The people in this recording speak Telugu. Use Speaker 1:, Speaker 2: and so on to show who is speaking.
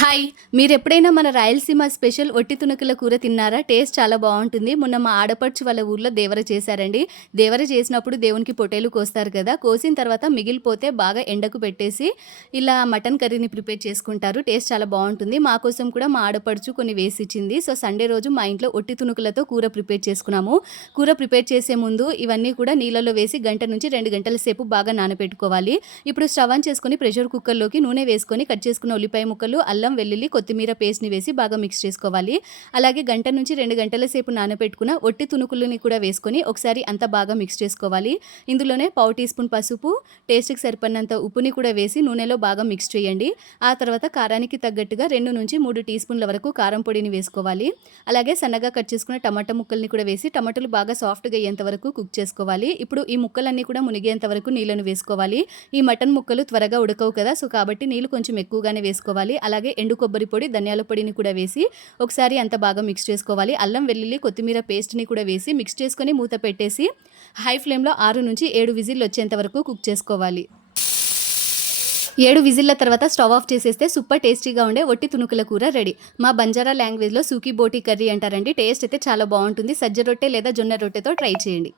Speaker 1: హాయ్ మీరు ఎప్పుడైనా మన రాయలసీమ స్పెషల్ ఒట్టి తునకల కూర తిన్నారా? టేస్ట్ చాలా బాగుంటుంది. మొన్న మా ఆడపడుచు వాళ్ళ ఊర్లో దేవర చేశారండి. దేవర చేసినప్పుడు దేవునికి పొటేలు కోస్తారు కదా. కోసిన తర్వాత మిగిలిపోతే బాగా ఎండకు పెట్టేసి ఇలా మటన్ కర్రీని ప్రిపేర్ చేసుకుంటారు. టేస్ట్ చాలా బాగుంటుంది. మా కోసం కూడా మా ఆడపడుచు కొన్ని వేసి ఇచ్చింది. సో సండే రోజు మా ఇంట్లో ఒట్టి తుణుకులతో కూర ప్రిపేర్ చేసుకున్నాము. కూర ప్రిపేర్ చేసే ముందు ఇవన్నీ కూడా నీళ్ళలో వేసి గంట నుంచి రెండు గంటల సేపు బాగా నానబెట్టుకోవాలి. ఇప్పుడు స్టవ్ ఆన్ చేసుకుని ప్రెషర్ కుక్కర్లోకి నూనె వేసుకొని కట్ చేసుకున్న ఉల్లిపాయ ముక్కలు అల్లం వెల్లుల్లి కొత్తిమీర పేస్ట్ని వేసి బాగా మిక్స్ చేసుకోవాలి. అలాగే గంట నుంచి రెండు గంటల సేపు నానబెట్టుకున్న ఒట్టి తునుకులని కూడా వేసుకొని ఒకసారి అంతా బాగా మిక్స్ చేసుకోవాలి. ఇందులోనే పావు టీ స్పూన్ పసుపు టేస్ట్కి సరిపడినంత ఉప్పుని కూడా వేసి నూనెలో బాగా మిక్స్ చేయండి. ఆ తర్వాత కారానికి తగ్గట్టుగా రెండు నుంచి మూడు టీ స్పూన్ల వరకు కారం పొడిని వేసుకోవాలి. అలాగే సన్నగా కట్ చేసుకున్న టమాటా ముక్కల్ని కూడా వేసి టమాటాలు బాగా సాఫ్ట్గా అయ్యేంత వరకు కుక్ చేసుకోవాలి. ఇప్పుడు ఈ ముక్కలన్నీ కూడా మునిగేంత వరకు నీళ్ళను వేసుకోవాలి. ఈ మటన్ ముక్కలు త్వరగా ఉడకవు కదా సో కాబట్టి నీళ్ళు కొంచెం ఎక్కువగానే వేసుకోవాలి. అలాగే ఎండు కొబ్బరి పొడి ధనియాల పొడిని కూడా వేసి ఒకసారి అంత బాగా మిక్స్ చేసుకోవాలి. అల్లం వెల్లుల్లి కొత్తిమీర పేస్ట్ని కూడా వేసి మిక్స్ చేసుకొని మూత పెట్టేసి హై ఫ్లేమ్లో ఆరు నుంచి ఏడు విజిల్లు వచ్చేంత వరకు కుక్ చేసుకోవాలి. ఏడు విజిల్ల తర్వాత స్టవ్ ఆఫ్ చేసేస్తే సూపర్ టేస్టీగా ఉండే ఒట్టి తుణుకుల కూర రెడీ. మా బంజారా లాంగ్వేజ్లో సూకీ బోటీ కర్రీ అంటారండి. టేస్ట్ అయితే చాలా బాగుంటుంది. సజ్జ రొట్టె లేదా జొన్న రొట్టెతో ట్రై చేయండి.